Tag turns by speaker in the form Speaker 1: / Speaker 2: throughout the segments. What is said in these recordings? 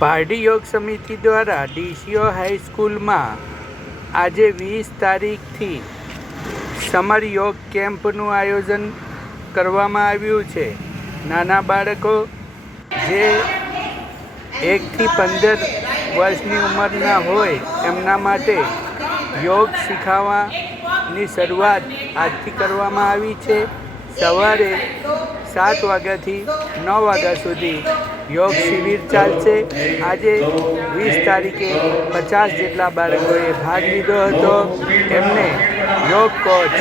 Speaker 1: પારડી યોગ સમિતિ દ્વારા ડીસીઓ હાઈસ્કૂલમાં આજે વીસ તારીખથી સમર યોગ કેમ્પનું આયોજન કરવામાં આવ્યું છે. નાના બાળકો જે એકથી પંદર વર્ષની ઉંમરના હોય, એમના માટે યોગ શીખવાની શરૂઆત આજથી કરવામાં આવી છે. સવારે સાત વાગ્યાથી નવ વાગ્યા સુધી યોગ શિબિર ચાલશે. આજે વીસ તારીખે પચાસ જેટલા બાળકોએ ભાગ લીધો હતો. એમને યોગ કોચ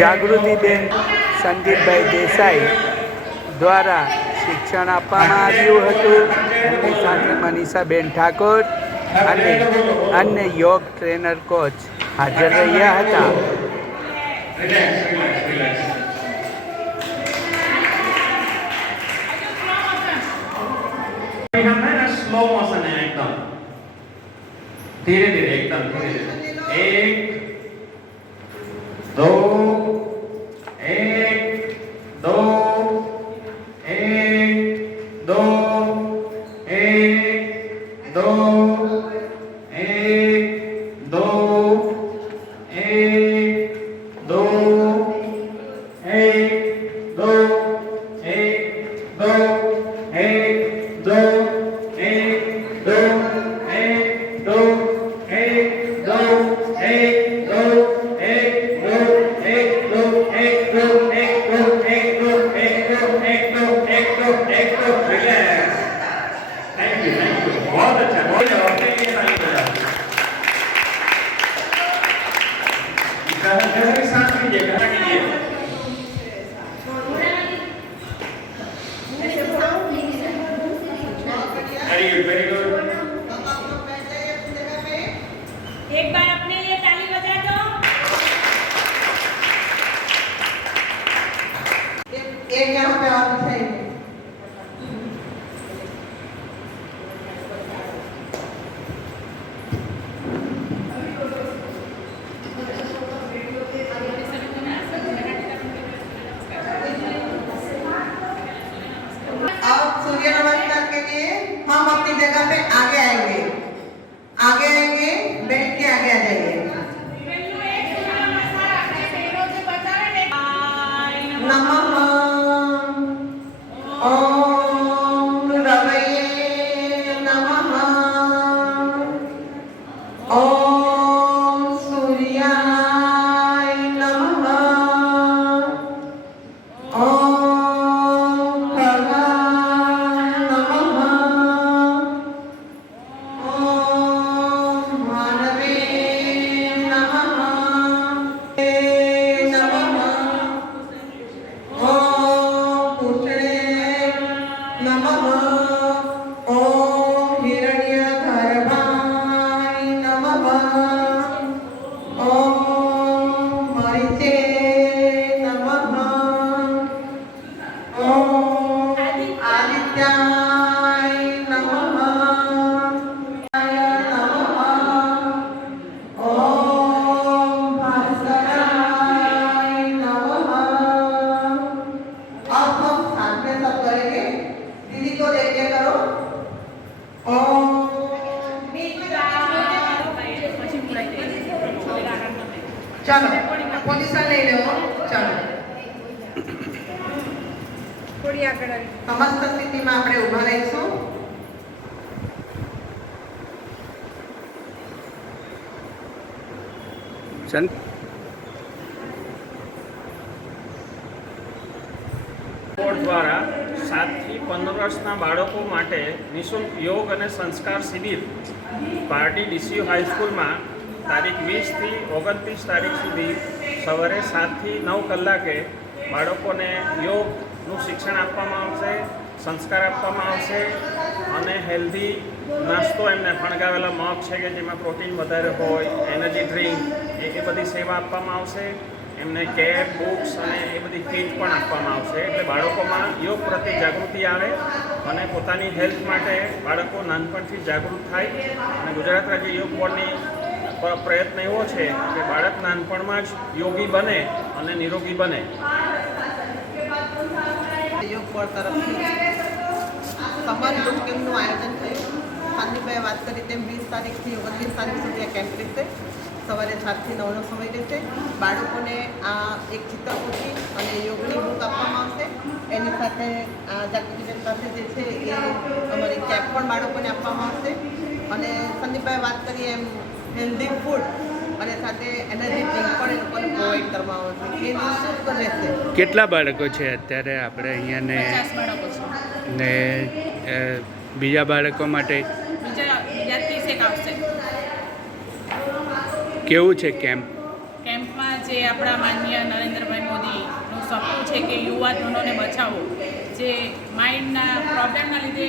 Speaker 1: જાગૃતિબેન સંદીપભાઈ દેસાઈ દ્વારા શિક્ષણ આપવામાં આવ્યું હતું. એમની સાથે મનીષાબેન ઠાકોર અને અન્ય યોગ ટ્રેનર કોચ હાજર રહ્યા હતા.
Speaker 2: ધીરે ધીરે એકદમ ધીરે ધીરે. એક লাগবে আর ચાલો પોઝિશન લઈ લેવો ચાલો.
Speaker 3: થોડી આગળ
Speaker 2: સમસ્ત સ્થિતિમાં આપણે ઊભા રહીશું.
Speaker 1: ચલ
Speaker 4: બોર્ડ દ્વારા સાતથી પંદર વર્ષના બાળકો માટે નિઃશુલ્ક યોગ અને સંસ્કાર શિબિર પાર્ટી ડીસી હાઈસ્કૂલમાં તારીખ વીસથી ઓગણત્રીસ તારીખ સુધી સવારે સાતથી નવ કલાકે બાળકોને યોગનું શિક્ષણ આપવામાં આવશે, સંસ્કાર આપવામાં આવશે અને હેલ્ધી નાસ્તો એમને ફણગાવેલા મગ છે કે જેમાં પ્રોટીન વધારે હોય એનર્જી ડ્રિંક એ બધી સેવા આપવામાં આવશે. એમને કેબ બુક્સ અને એ બધી કીટ પણ આપવામાં આવશે. એટલે બાળકોમાં યોગ પ્રત્યે જાગૃતિ આવે અને પોતાની હેલ્થ માટે બાળકો નાનપણથી જાગૃત થાય. અને ગુજરાત રાજ્ય યોગ બોર્ડની પ્રયત્ન એવો છે કે બાળક નાનપણમાં જ યોગી બને અને નિરોગી બને.
Speaker 2: યોગ બોર્ડ તરફથી સમર યોગ કેમ્પનું આયોજન થયું. સાંદીભાઈએ વાત કરી તેમ વીસ તારીખથી ઓગણત્રીસ તારીખ સુધી આ કેમ્પ રહેશે. સવારે સાતથી નવનો સમય રહેશે. બાળકોને આ એક ચિત્રપોથી અને યોગની બુક આપવામાં આવશે. એની સાથે આ જાગૃતિબેન પાસે જે છે એ અમારી કેમ્પ પણ બાળકોને આપવામાં આવશે. અને સંદીપભાઈ વાત કરીએ એમ હેલ્ધી ફૂડ અને સાથે એનર્જી ડ્રિંક પણ એ લોકોને પ્રોવાઈડ કરવામાં આવશે એ નિઃશુલ્ક રહેશે.
Speaker 1: કેટલા બાળકો છે અત્યારે આપણે અહીંયા ને
Speaker 5: પચાસ બાળકો છે.
Speaker 1: ને બીજા બાળકો માટે?
Speaker 5: બીજા બીજા ત્રીસેક આવશે.
Speaker 1: કેવું છે કેમ્પ?
Speaker 5: કેમ્પમાં જે આપણા માનનીય નરેન્દ્રભાઈ મોદીનું સપનું છે કે યુવાધનોને બચાવો જે માઇન્ડના પ્રોબ્લેમના લીધે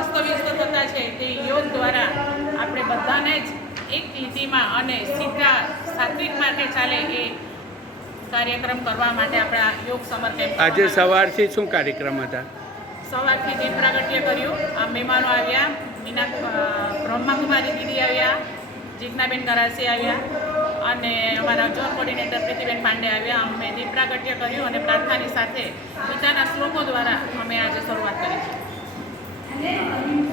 Speaker 5: અસ્તવ્યસ્ત થતા છે તે યોગ દ્વારા આપણે બધાને જ એક લીટીમાં અને સીધા સાત્વિક માર્ગે ચાલે એ કાર્યક્રમ કરવા માટે આપણા યોગ સમર કેમ્પ
Speaker 1: આજે સવારથી શું કાર્યક્રમ હતા?
Speaker 5: સવારથી દીપ પ્રાગટ્ય કર્યું. આ મહેમાનો આવ્યા. મીના બ્રહ્માકુમારી દીદી આવ્યા. જીજ્ઞાબેન ગરાસી આવ્યા. અને અમારા જોન કોર્ડિનેટર પ્રીતિબેન પાંડે આવ્યા. અમે દીપ પ્રાગટ્ય કર્યું અને પ્રાર્થનાની સાથે ગીતાના શ્લોકો દ્વારા અમે આજે શરૂઆત કરી છે.